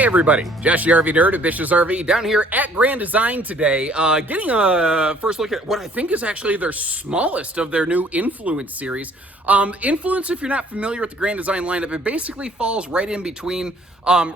Hey everybody, Josh the RV Nerd of Bish's RV down here at Grand Design today, getting a first look at what I think is actually their smallest of their new Influence series. Influence, if you're not familiar with the Grand Design lineup, it basically falls right in between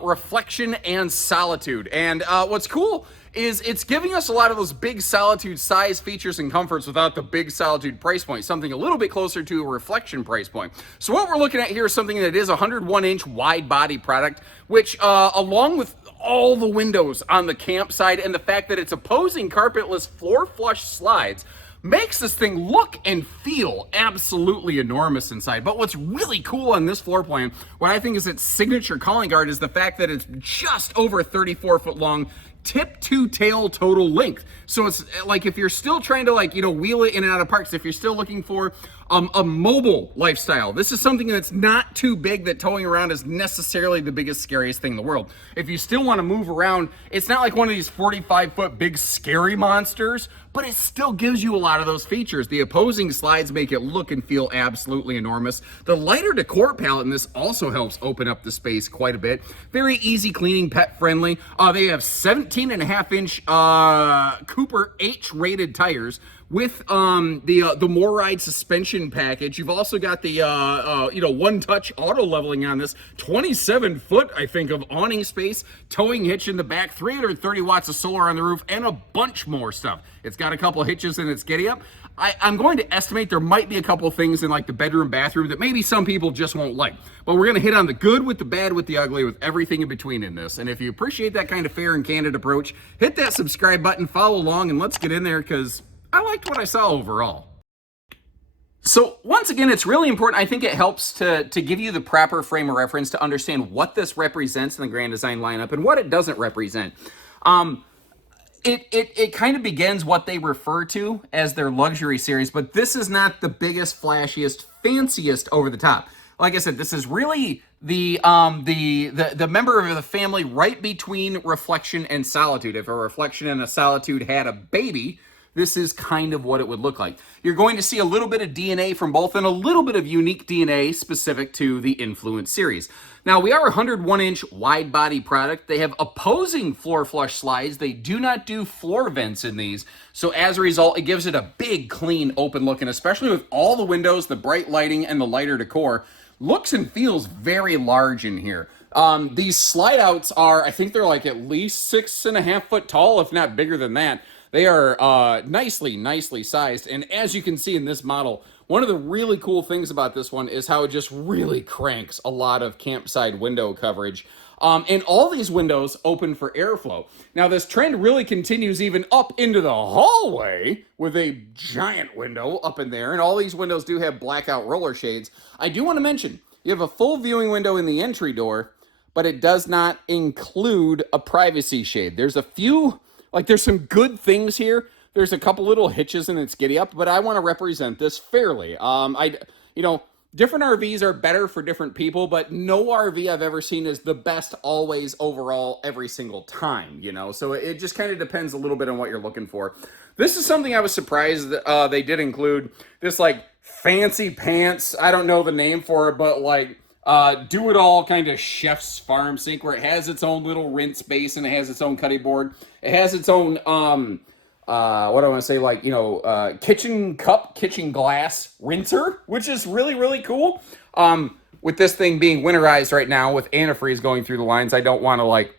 Reflection and Solitude. And what's cool is it's giving us a lot of those big Solitude size, features, and comforts without the big Solitude price point, something a little bit closer to a Reflection price point. So what we're looking at here is something that is a 101-inch wide body product, which along with all the windows on the campsite and the fact that it's opposing carpetless floor flush slides, makes this thing look and feel absolutely enormous inside. But what's really cool on this floor plan, what I think is its signature calling card, is the fact that it's just over 34 foot long, tip to tail total length. So it's like if you're still trying to wheel it in and out of parks, if you're still looking for a mobile lifestyle, this is something that's not too big that towing around is necessarily the biggest, scariest thing in the world. If you still want to move around, it's not like one of these 45-foot big scary monsters, but it still gives you a lot of those features. The opposing slides make it look and feel absolutely enormous. The lighter decor palette in this also helps open up the space quite a bit. Very easy cleaning, pet friendly. They have 17.5-inch Cooper H-rated tires with the More Ride suspension package. You've also got the one-touch auto leveling on this. 27 foot, I think, of awning space, towing hitch in the back, 330 watts of solar on the roof, and a bunch more stuff. It's got a couple hitches in its giddy up. I'm going to estimate there might be a couple things in like the bedroom, bathroom that maybe some people just won't like. But we're going to hit on the good with the bad with the ugly with everything in between in this. And if you appreciate that kind of fair and candid approach, hit that subscribe button, follow along, and let's get in there because I liked what I saw overall. So once again, it's really important. I think it helps to give you the proper frame of reference to understand what this represents in the Grand Design lineup and what it doesn't represent. It kind of begins what they refer to as their luxury series, but this is not the biggest, flashiest, fanciest over the top. Like I said, this is really the member of the family right between Reflection and Solitude. If a Reflection and a Solitude had a baby, this is kind of what it would look like. You're going to see a little bit of DNA from both and a little bit of unique DNA specific to the Influence series. Now, we are a 101-inch wide body product. They have opposing floor flush slides. They do not do floor vents in these. So as a result, it gives it a big, clean, open look, and especially with all the windows, the bright lighting, and the lighter decor, looks and feels very large in here. These slide outs are, I think they're like at least 6.5 foot tall, if not bigger than that. They are nicely sized, and as you can see in this model, one of the really cool things about this one is how it just really cranks a lot of campsite window coverage. And all these windows open for airflow. Now, this trend really continues even up into the hallway with a giant window up in there, and all these windows do have blackout roller shades. I do want to mention, you have a full viewing window in the entry door, but it does not include a privacy shade. There's a few... there's some good things here. There's a couple little hitches in its giddy up, but I want to represent this fairly. Different RVs are better for different people, but no RV I've ever seen is the best always overall every single time, So it just kind of depends a little bit on what you're looking for. This is something I was surprised that they did include. This fancy pants, I don't know the name for it, but do-it-all kind of chef's farm sink where it has its own little rinse basin, it has its own cutting board, it has its own, what do I want to say, kitchen cup, kitchen glass rinser, which is really, really cool. With this thing being winterized right now with antifreeze going through the lines, I don't want to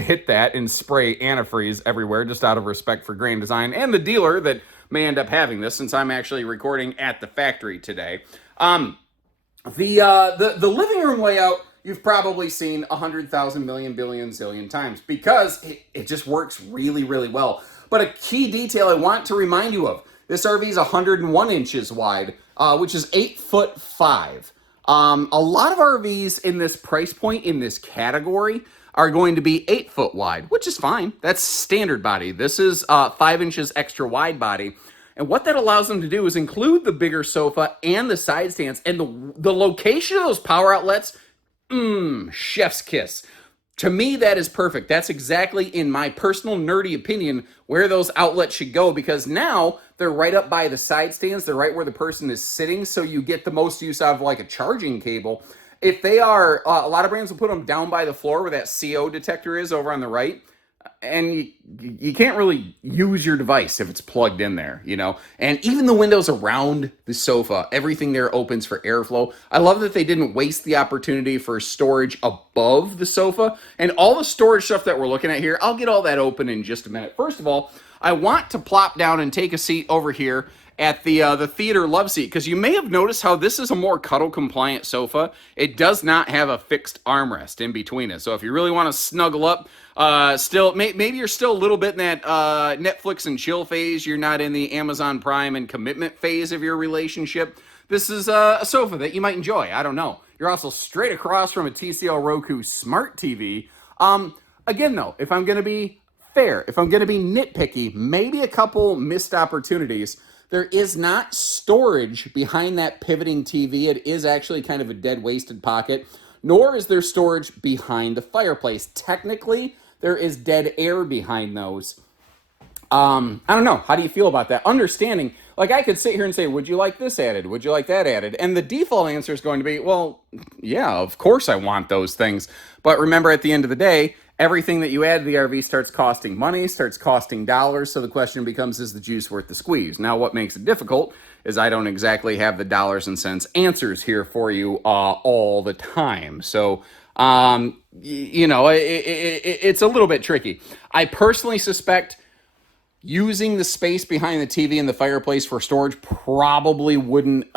hit that and spray antifreeze everywhere just out of respect for Grand Design and the dealer that may end up having this since I'm actually recording at the factory today. The living room layout, you've probably seen 100,000 million billion zillion times because it just works really, really well. But a key detail I want to remind you of, this RV is 101 inches wide, which is 8'5". A lot of RVs in this price point, in this category, are going to be 8 foot wide, which is fine. That's standard body. This is 5 inches extra wide body. And what that allows them to do is include the bigger sofa and the side stands, and the location of those power outlets, chef's kiss. To me, that is perfect. That's exactly, in my personal nerdy opinion, where those outlets should go, because now they're right up by the side stands. They're right where the person is sitting, so you get the most use out of a charging cable. if they are, a lot of brands will put them down by the floor where that CO detector is over on the right, and you can't really use your device if it's plugged in there, you know. And even the windows around the sofa, everything there opens for airflow. I love that they didn't waste the opportunity for storage above the sofa. And all the storage stuff that we're looking at here, I'll get all that open in just a minute. First of all, I want to plop down and take a seat over here at the theater love seat, because you may have noticed how this is a more cuddle compliant sofa. It does not have a fixed armrest in between it. So if you really want to snuggle up, still maybe you're still a little bit in that Netflix and chill phase. You're not in the Amazon Prime and commitment phase of your relationship. This is a sofa that you might enjoy. I don't know. You're also straight across from a TCL Roku Smart TV. Again, though, if I'm going to be fair, if I'm going to be nitpicky, maybe a couple missed opportunities. There is not storage behind that pivoting TV. It is actually kind of a dead wasted pocket. Nor is there storage behind the fireplace. Technically, there is dead air behind those. I don't know. How do you feel about that? Understanding, like I could sit here and say, would you like this added? Would you like that added? And the default answer is going to be, well, yeah, of course I want those things. But remember, at the end of the day, everything that you add to the RV starts costing money, starts costing dollars. So the question becomes, is the juice worth the squeeze? Now, what makes it difficult is I don't exactly have the dollars and cents answers here for you all the time. So, you know, it's a little bit tricky. I personally suspect using the space behind the TV and the fireplace for storage probably wouldn't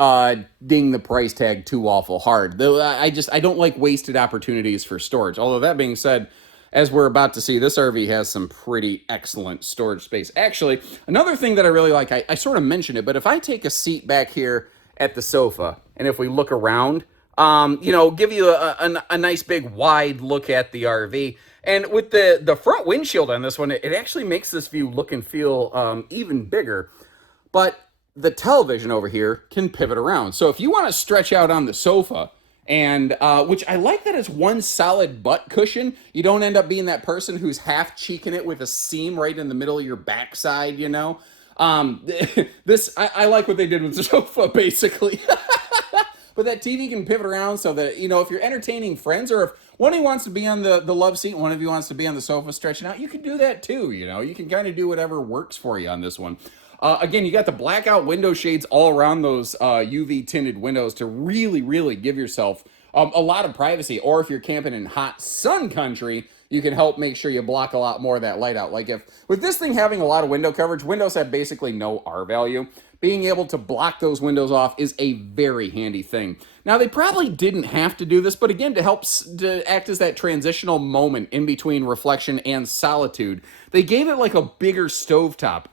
ding the price tag too awful hard. Though I don't like wasted opportunities for storage. Although that being said, as we're about to see, this RV has some pretty excellent storage space. Actually, another thing that I really like, I sort of mentioned it, but if I take a seat back here at the sofa, and if we look around, you know, give you a nice big wide look at the RV. And with the front windshield on this one, it actually makes this view look and feel even bigger. But the television over here can pivot around. So if you want to stretch out on the sofa, and which I like that it's one solid butt cushion. You don't end up being that person who's half cheeking it with a seam right in the middle of your backside, you know. I like what they did with the sofa, basically. But that TV can pivot around so that, you know, if you're entertaining friends, or if one of you wants to be on the love seat, one of you wants to be on the sofa stretching out, you can do that too, you know. You can kind of do whatever works for you on this one. Again, you got the blackout window shades all around those UV tinted windows to really, really give yourself a lot of privacy. Or if you're camping in hot sun country, you can help make sure you block a lot more of that light out. Like if with this thing having a lot of window coverage, windows have basically no R value. Being able to block those windows off is a very handy thing. Now, they probably didn't have to do this, but again, to act as that transitional moment in between reflection and solitude, they gave it like a bigger stovetop.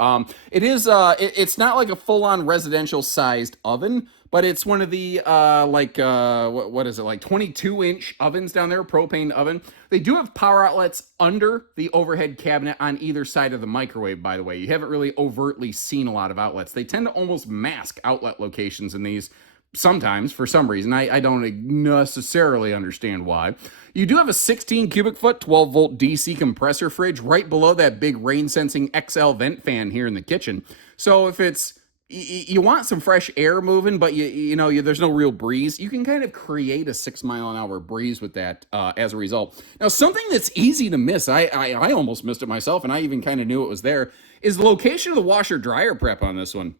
It's not like a full-on residential-sized oven, but it's one of the what is it, like 22-inch ovens down there, propane oven. They do have power outlets under the overhead cabinet on either side of the microwave, by the way. You haven't really overtly seen a lot of outlets. They tend to almost mask outlet locations in these sometimes, for some reason. I don't necessarily understand why. You do have a 16 cubic foot, 12 volt DC compressor fridge right below that big rain sensing XL vent fan here in the kitchen. So if it's you want some fresh air moving, but there's no real breeze, you can kind of create a 6 mile an hour breeze with that as a result. Now, something that's easy to miss, I almost missed it myself, and I even kind of knew it was there, is the location of the washer dryer prep on this one.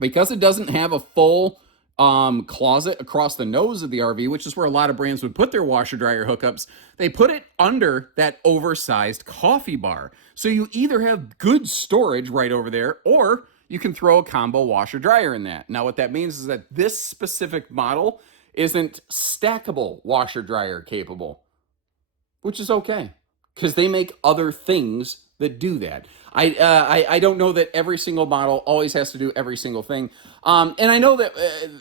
Because it doesn't have a full closet across the nose of the RV, which is where a lot of brands would put their washer dryer hookups, they put it under that oversized coffee bar. So you either have good storage right over there, or you can throw a combo washer dryer in that. Now, what that means is that this specific model isn't stackable washer dryer capable, which is okay, because they make other things that do that. I don't know that every single model always has to do every single thing. And I know that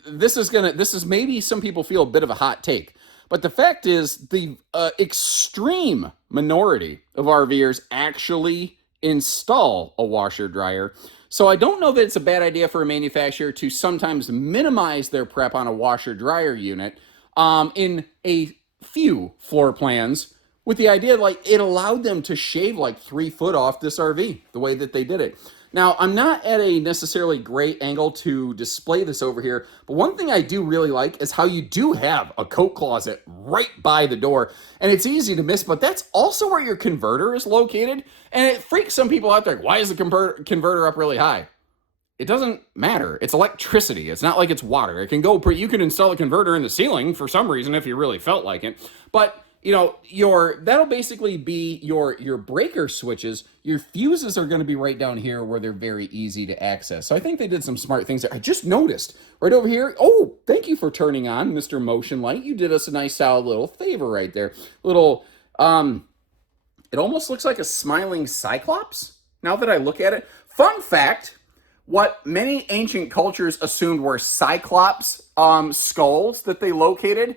this is maybe some people feel a bit of a hot take, but the fact is the extreme minority of RVers actually install a washer dryer. So I don't know that it's a bad idea for a manufacturer to sometimes minimize their prep on a washer dryer unit in a few floor plans, with the idea like it allowed them to shave like 3 foot off this RV the way that they did it. Now, I'm not at a necessarily great angle to display this over here, but one thing I do really like is how you do have a coat closet right by the door, and it's easy to miss, but that's also where your converter is located, and it freaks some people out there. Why is the converter up really high? It doesn't matter. It's electricity. It's not like it's water. It can go. You can install a converter in the ceiling for some reason if you really felt like it. But you know, that'll basically be your breaker switches. Your fuses are going to be right down here where they're very easy to access. So I think they did some smart things there. I just noticed right over here. Oh, thank you for turning on Mr. Motion Light. You did us a nice solid little favor right there. Little it almost looks like a smiling cyclops now that I look at it. Fun fact, what many ancient cultures assumed were cyclops skulls that they located,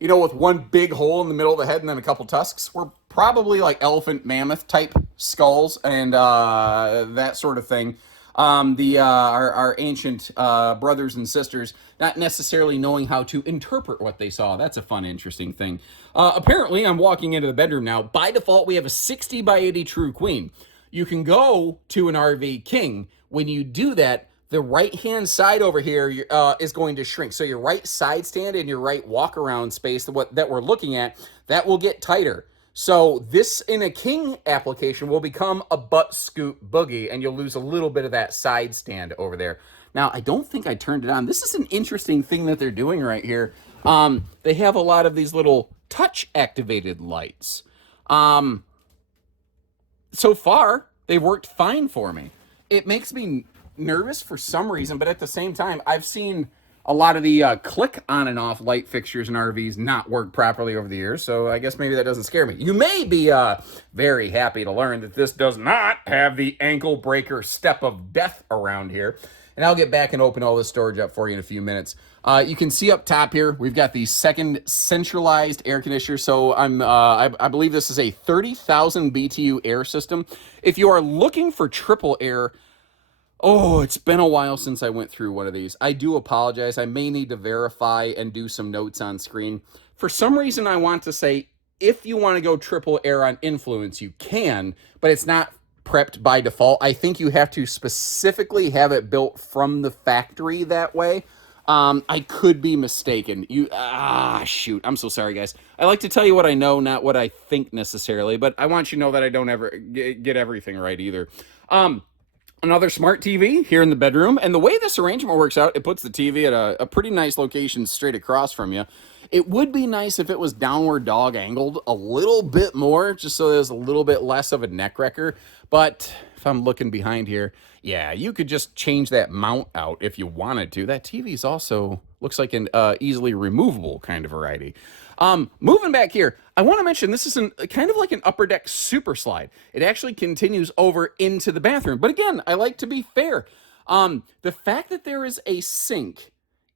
you know, with one big hole in the middle of the head and then a couple tusks, were probably like elephant mammoth type skulls and that sort of thing. Our ancient brothers and sisters not necessarily knowing how to interpret what they saw. That's a fun, interesting thing. Apparently, I'm walking into the bedroom now. By default, we have a 60 by 80 true queen. You can go to an RV king. When you do that, the right-hand side over here is going to shrink. So your right side stand and your right walk-around space that we're looking at, that will get tighter. So this, in a king application, will become a butt scoop boogie, and you'll lose a little bit of that side stand over there. Now, I don't think I turned it on. This is an interesting thing that they're doing right here. They have a lot of these little touch-activated lights. So far, they've worked fine for me. It makes me nervous for some reason, but at the same time, I've seen a lot of the click on and off light fixtures in RVs not work properly over the years, so I guess maybe that doesn't scare me. You may be very happy to learn that this does not have the ankle breaker step of death around here, and I'll get back and open all this storage up for you in a few minutes. You can see up top here, we've got the second centralized air conditioner. So I believe this is a 30,000 BTU air system. If you are looking for triple air, oh, it's been a while since I went through one of these. I do apologize. I may need to verify and do some notes on screen. For some reason, I want to say, if you want to go triple air on influence, you can, but it's not prepped by default. I think you have to specifically have it built from the factory that way. I could be mistaken. Shoot. I'm so sorry, guys. I like to tell you what I know, not what I think necessarily, but I want you to know that I don't ever get everything right either. Another smart TV here in the bedroom, and the way this arrangement works out, it puts the TV at a pretty nice location straight across from you. It would be nice if it was downward dog angled a little bit more, just so there's a little bit less of a neck wrecker, but if I'm looking behind here, yeah, you could just change that mount out if you wanted to. That TV's also looks like an easily removable kind of variety. Moving back here, I want to mention this is kind of like an upper deck super slide. It actually continues over into the bathroom. But again, I like to be fair. The fact that there is a sink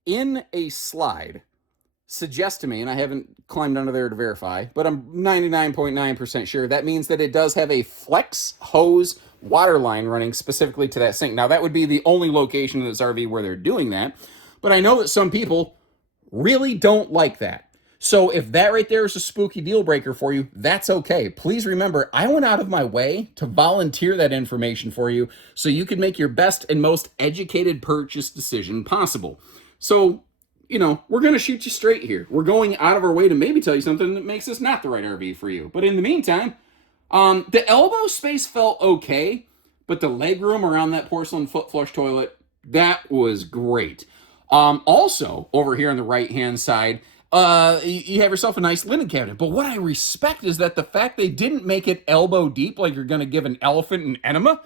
in a slide suggests to me, and I haven't climbed under there to verify, but I'm 99.9% sure that means that it does have a flex hose water line running specifically to that sink. Now, that would be the only location in this RV where they're doing that, but I know that some people really don't like that. So if that right there is a spooky deal breaker for you, that's okay. Please remember, I went out of my way to volunteer that information for you so you can make your best and most educated purchase decision possible. So, you know, we're going to shoot you straight here. We're going out of our way to maybe tell you something that makes this not the right RV for you. But in the meantime, the elbow space felt okay, but the leg room around that porcelain foot flush toilet, that was great. Also, over here on the right-hand side, you have yourself a nice linen cabinet. But what I respect is that the fact they didn't make it elbow deep like you're going to give an elephant an enema,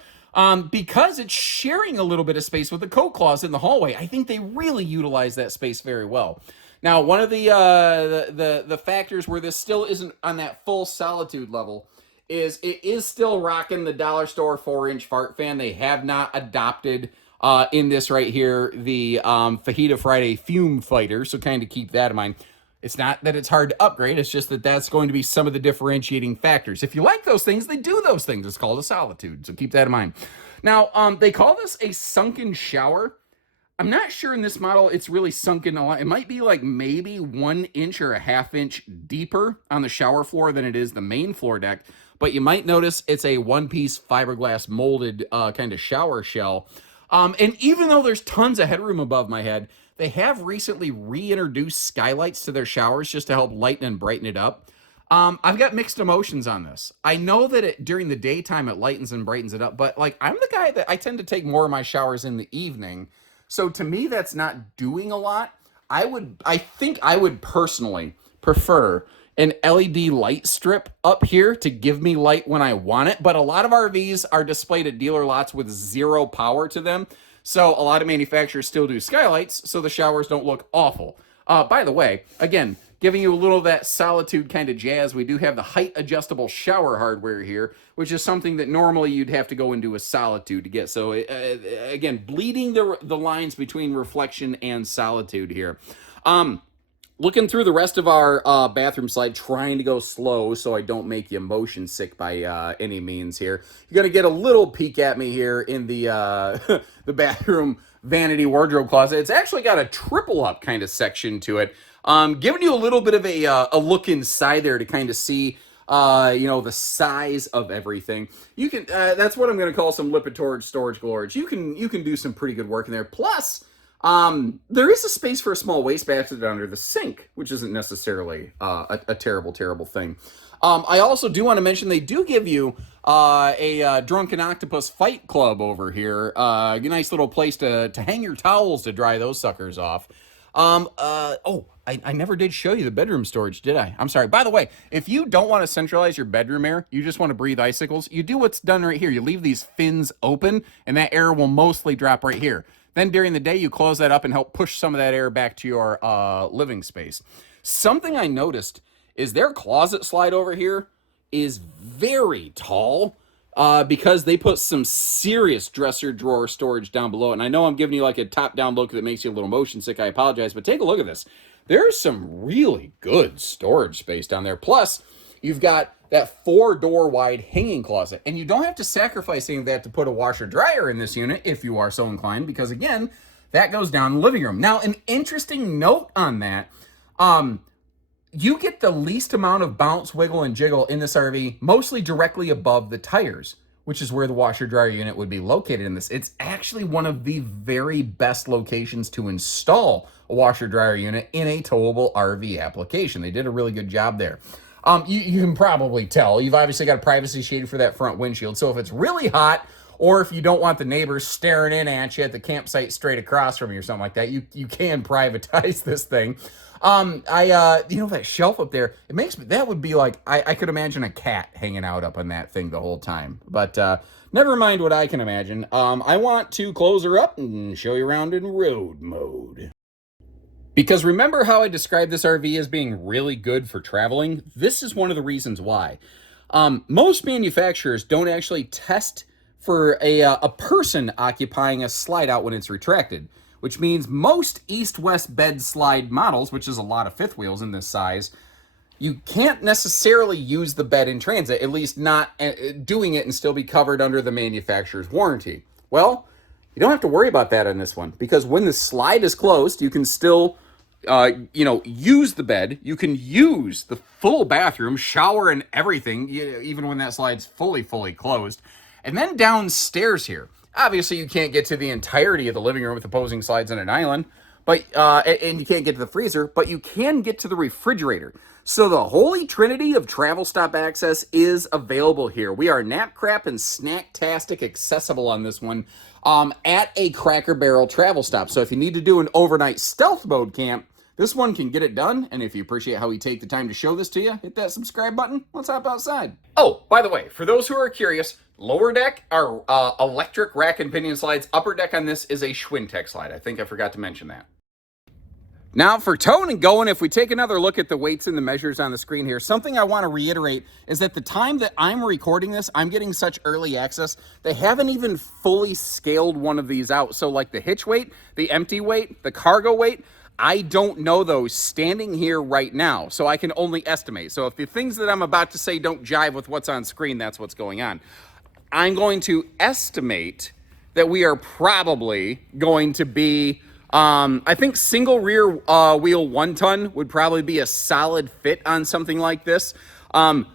because it's sharing a little bit of space with the coat closet in the hallway. I think they really utilize that space very well. Now, one of the factors where this still isn't on that full solitude level is it is still rocking the dollar store 4-inch fart fan. They have not adopted in this right here the Fajita Friday fume fighter, so kind of keep that in mind. It's not that it's hard to upgrade, it's just that that's going to be some of the differentiating factors. If you like those things, they do those things. It's called a solitude, so keep that in mind. Now, they call this a sunken shower. I'm not sure in this model it's really sunken a lot. It might be like maybe 1 inch or a 1/2 inch deeper on the shower floor than it is the main floor deck. but you might notice it's a one-piece fiberglass molded kind of shower shell. And even though there's tons of headroom above my head, they have recently reintroduced skylights to their showers just to help lighten and brighten it up. I've got mixed emotions on this. I know that during the daytime it lightens and brightens it up, but like I'm the guy that I tend to take more of my showers in the evening. So to me, that's not doing a lot. I think I would personally prefer an LED light strip up here to give me light when I want it. But a lot of RVs are displayed at dealer lots with zero power to them. So a lot of manufacturers still do skylights, so the showers don't look awful. By the way, again, giving you a little of that solitude kind of jazz, we do have the height adjustable shower hardware here, which is something that normally you'd have to go into a solitude to get. So again, bleeding the lines between reflection and solitude here. Looking through the rest of our bathroom slide, trying to go slow so I don't make you motion sick by any means here. You're going to get a little peek at me here in the the bathroom vanity wardrobe closet. It's actually got a triple up kind of section to it. Giving you a little bit of a look inside there to kind of see the size of everything. You can that's what I'm going to call some Lipitor storage glorage. You can do some pretty good work in there. Plus, there is a space for a small wastebasket under the sink, which isn't necessarily a terrible thing. I also do want to mention they do give you a Drunken Octopus Fight Club over here. A nice little place to hang your towels to dry those suckers off. I never did show you the bedroom storage, did I? I'm sorry. By the way, if you don't want to centralize your bedroom air, you just want to breathe icicles, you do what's done right here. You leave these fins open, and that air will mostly drop right here. Then during the day, you close that up and help push some of that air back to your living space. Something I noticed is their closet slide over here is very tall because they put some serious dresser drawer storage down below. And I know I'm giving you like a top-down look that makes you a little motion sick. I apologize, but take a look at this. There's some really good storage space down there. Plus, you've got that 4-door wide hanging closet. And you don't have to sacrifice any of that to put a washer dryer in this unit if you are so inclined, because again, that goes down in the living room. Now, an interesting note on that, you get the least amount of bounce, wiggle, and jiggle in this RV, mostly directly above the tires, which is where the washer dryer unit would be located in this. It's actually one of the very best locations to install a washer dryer unit in a towable RV application. They did a really good job there. You can probably tell, you've obviously got a privacy shade for that front windshield. So if it's really hot, or if you don't want the neighbors staring in at you at the campsite straight across from you or something like that, you can privatize this thing. That shelf up there, it makes me, that would be like, I could imagine a cat hanging out up on that thing the whole time. But never mind what I can imagine. I want to close her up and show you around in road mode. Because remember how I described this RV as being really good for traveling? This is one of the reasons why. Most manufacturers don't actually test for a person occupying a slide out when it's retracted, which means most east-west bed slide models, which is a lot of fifth wheels in this size, you can't necessarily use the bed in transit, at least not doing it and still be covered under the manufacturer's warranty. Well, you don't have to worry about that on this one, because when the slide is closed, you can still use the bed. You can use the full bathroom, shower and everything, even when that slide's fully closed. And then downstairs here, obviously you can't get to the entirety of the living room with opposing slides and an island, but and you can't get to the freezer, but you can get to the refrigerator. So the holy trinity of travel stop access is available here. We are nap crap and snacktastic accessible on this one at a Cracker Barrel travel stop. So if you need to do an overnight stealth mode camp, this one can get it done. And if you appreciate how we take the time to show this to you, hit that subscribe button. Let's hop outside. Oh, by the way, for those who are curious, lower deck are electric rack and pinion slides. Upper deck on this is a Schwintek slide. I think I forgot to mention that. Now for towing and going, if we take another look at the weights and the measures on the screen here, something I want to reiterate is that the time that I'm recording this, I'm getting such early access, they haven't even fully scaled one of these out. So like the hitch weight, the empty weight, the cargo weight, I don't know those standing here right now, so I can only estimate. So if the things that I'm about to say don't jive with what's on screen, that's what's going on. I'm going to estimate that we are probably going to be, I think single rear wheel 1 ton would probably be a solid fit on something like this.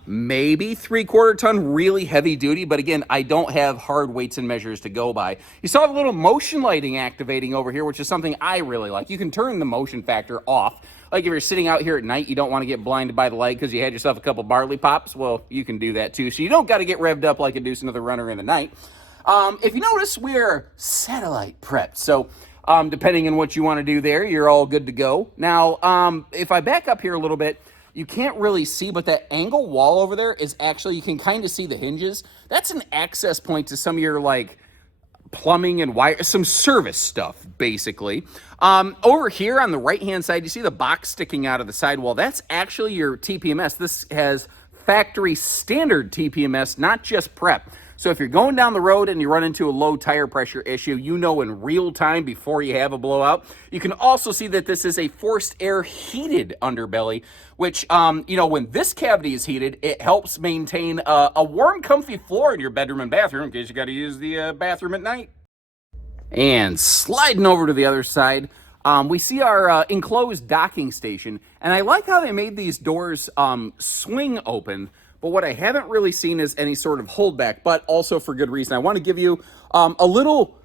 Maybe 3/4 ton, really heavy duty, but again, I don't have hard weights and measures to go by. You saw the little motion lighting activating over here, which is something I really like. You can turn the motion factor off. Like if you're sitting out here at night, you don't want to get blinded by the light because you had yourself a couple barley pops. Well, you can do that too. So you don't got to get revved up like a deuce another runner in the night. If you notice, we're satellite prepped. So depending on what you want to do there, you're all good to go. Now, if I back up here a little bit, you can't really see, but that angle wall over there is actually, you can kind of see the hinges. That's an access point to some of your like plumbing and wire, some service stuff, basically. Over here on the right-hand side, you see the box sticking out of the sidewall. That's actually your TPMS. This has factory standard TPMS, not just prep. So if you're going down the road and you run into a low tire pressure issue, you know in real time before you have a blowout. You can also see that this is a forced air heated underbelly, which, you know, when this cavity is heated, it helps maintain a warm, comfy floor in your bedroom and bathroom in case you got to use the bathroom at night. And sliding over to the other side, we see our enclosed docking station. And I like how they made these doors swing open. But what I haven't really seen is any sort of holdback, but also for good reason. I want to give you a little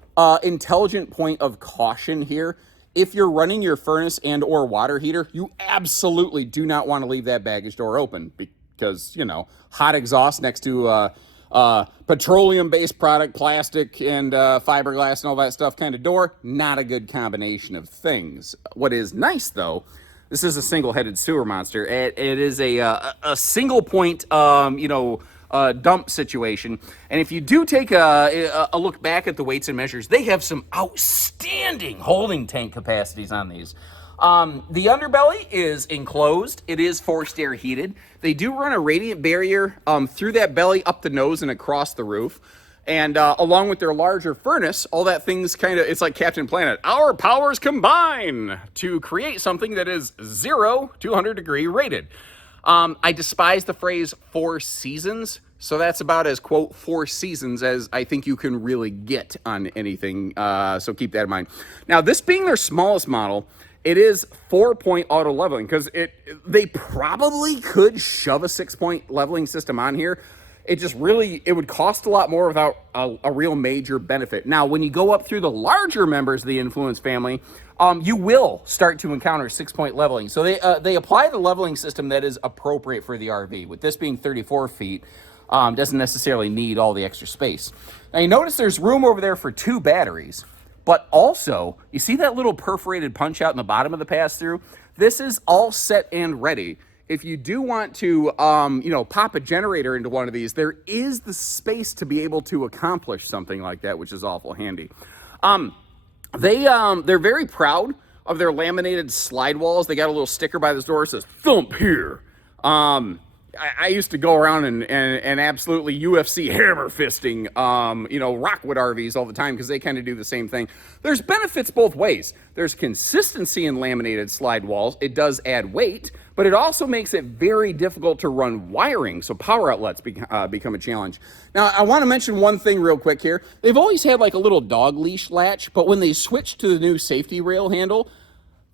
intelligent point of caution here. If you're running your furnace and or water heater, you absolutely do not want to leave that baggage door open because, you know, hot exhaust next to petroleum-based product, plastic and fiberglass and all that stuff kind of door, not a good combination of things. What is nice, though, this is a single-headed sewer monster. It is a single point, you know, dump situation. And if you do take a look back at the weights and measures, they have some outstanding holding tank capacities on these. The underbelly is enclosed. It is forced air heated. They do run a radiant barrier through that belly, up the nose, and across the roof. And along with their larger furnace, all that thing's kind of, it's like Captain Planet. Our powers combine to create something that is 0 to 100 degree rated. I despise the phrase 4 seasons. So that's about as, quote, 4 seasons as I think you can really get on anything. So keep that in mind. Now, this being their smallest model, it is 4-point auto leveling because they probably could shove a 6-point leveling system on here. It just really, it would cost a lot more without a real major benefit. Now, when you go up through the larger members of the Influence family, you will start to encounter 6-point leveling. So they apply the leveling system that is appropriate for the RV. With this being 34 feet, doesn't necessarily need all the extra space. Now, you notice there's room over there for 2 batteries. But also, you see that little perforated punch out in the bottom of the pass-through? This is all set and ready. If you do want to, you know, pop a generator into one of these, there is the space to be able to accomplish something like that, which is awful handy. They're very proud of their laminated slide walls. They got a little sticker by this door that says, "Thump here." I used to go around and absolutely UFC hammer fisting, you know, Rockwood RVs all the time because they kind of do the same thing. There's benefits both ways. There's consistency in laminated slide walls. It does add weight, but it also makes it very difficult to run wiring, so power outlets become a challenge. Now, I want to mention one thing real quick here. They've always had like a little dog leash latch, but when they switched to the new safety rail handle,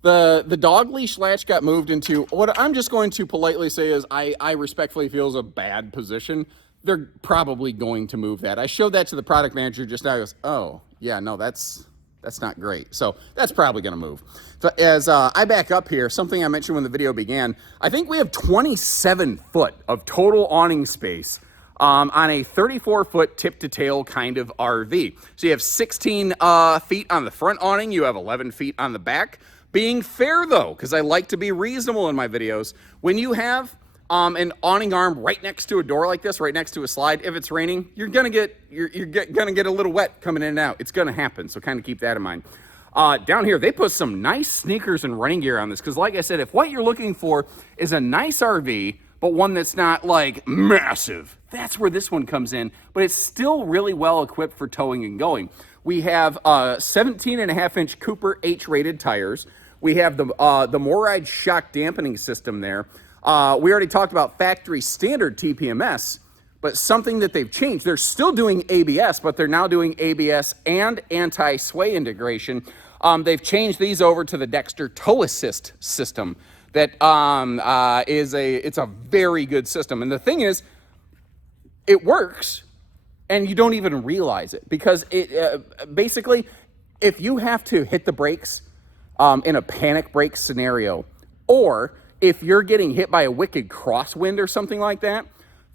the dog leash latch got moved into what I'm just going to politely say is I respectfully feel is a bad position. They're probably going to move that. I showed that to the product manager just now. He goes, "Oh, yeah, no, that's not great." So that's probably going to move. So as I back up here, something I mentioned when the video began, I think we have 27 foot of total awning space on a 34-foot tip-to-tail kind of RV. So you have 16 feet on the front awning. You have 11 feet on the back. Being fair, though, because I like to be reasonable in my videos, when you have an awning arm right next to a door like this, right next to a slide, if it's raining, you're gonna get a little wet coming in and out. It's gonna happen, so kind of keep that in mind. Down here, they put some nice sneakers and running gear on this, because like I said, if what you're looking for is a nice RV, but one that's not like massive, that's where this one comes in, but it's still really well equipped for towing and going. We have 17.5-inch Cooper H-rated tires. We have the Moride shock dampening system there. We already talked about factory standard TPMS, but something that they've changed. They're still doing ABS, but they're now doing ABS and anti-sway integration. They've changed these over to the Dexter Tow Assist system. that it's a very good system. And the thing is, it works, and you don't even realize it, because it basically, if you have to hit the brakes in a panic brake scenario, or if you're getting hit by a wicked crosswind or something like that,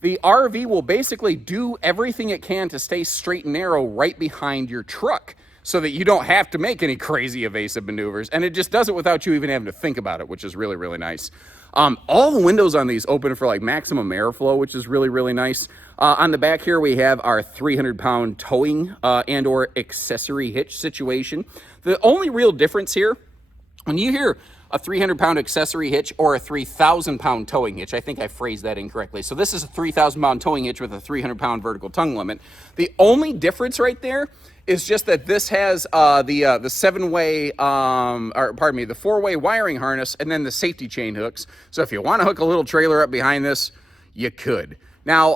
the RV will basically do everything it can to stay straight and narrow right behind your truck, so that you don't have to make any crazy evasive maneuvers, and it just does it without you even having to think about it, which is really, really nice. All the windows on these open for like maximum airflow, which is really, really nice. On the back here, we have our 300-pound towing and or accessory hitch situation. The only real difference here, when you hear a 300-pound accessory hitch or a 3,000-pound towing hitch, I think I phrased that incorrectly. So this is a 3,000-pound towing hitch with a 300-pound vertical tongue limit. The only difference right there is just that this has the seven-way, the four-way wiring harness, and then the safety chain hooks. So if you want to hook a little trailer up behind this, you could. Now,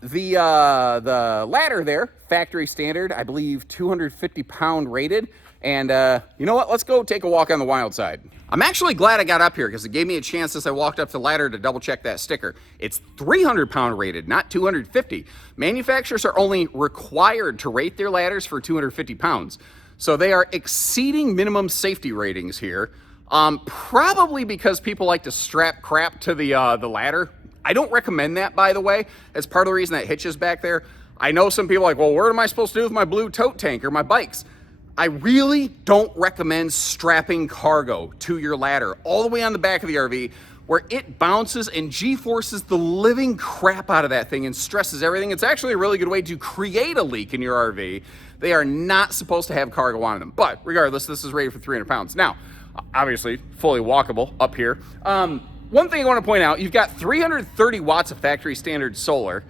the ladder there, factory standard, I believe 250-pound rated. And you know what? Let's go take a walk on the wild side. I'm actually glad I got up here, because it gave me a chance as I walked up the ladder to double check that sticker. It's 300-pound rated, not 250. Manufacturers are only required to rate their ladders for 250 pounds. So they are exceeding minimum safety ratings here. Probably because people like to strap crap to the ladder. I don't recommend that, by the way. That's part of the reason that hitch is back there. I know some people are like, well, what am I supposed to do with my blue tote tank or my bikes? I really don't recommend strapping cargo to your ladder all the way on the back of the RV, where it bounces and G-forces the living crap out of that thing and stresses everything. It's actually a really good way to create a leak in your RV. They are not supposed to have cargo on them. But regardless, this is rated for 300 pounds. Now, obviously, fully walkable up here. One thing I want to point out, you've got 330 watts of factory standard solar.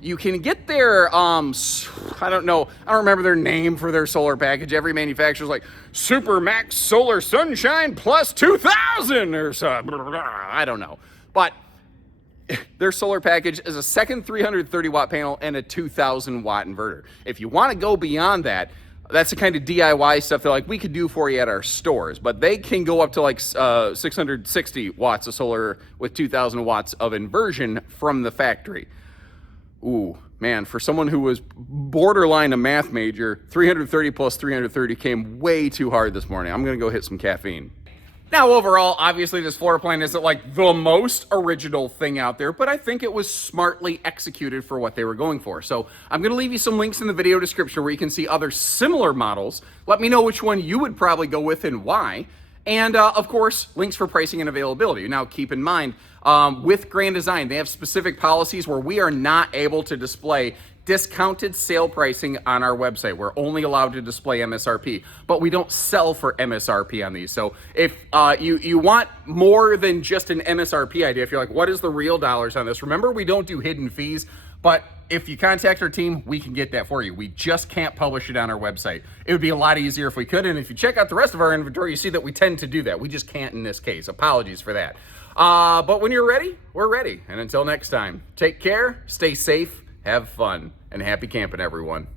You can get their, I don't remember their name for their solar package. Every manufacturer's like, Super Max Solar Sunshine plus 2,000 or something. I don't know. But their solar package is a second 330 watt panel and a 2,000 watt inverter. If you want to go beyond that, that's the kind of DIY stuff that like we could do for you at our stores, but they can go up to like 660 watts of solar with 2,000 watts of inversion from the factory. Ooh, man, for someone who was borderline a math major, 330 plus 330 came way too hard this morning. I'm gonna go hit some caffeine. Now, overall, obviously this floor plan isn't like the most original thing out there, but I think it was smartly executed for what they were going for. So I'm gonna leave you some links in the video description where you can see other similar models. Let me know which one you would probably go with and why. And of course, links for pricing and availability. Now, keep in mind, with Grand Design, they have specific policies where we are not able to display discounted sale pricing on our website. We're only allowed to display MSRP, but we don't sell for MSRP on these. So if you want more than just an MSRP idea, if you're like, what is the real dollars on this? Remember, we don't do hidden fees, but if you contact our team, we can get that for you. We just can't publish it on our website. It would be a lot easier if we could, and if you check out the rest of our inventory, you see that we tend to do that. We just can't in this case. Apologies for that. But when you're ready, we're ready. And until next time, take care, stay safe, have fun, and happy camping, everyone.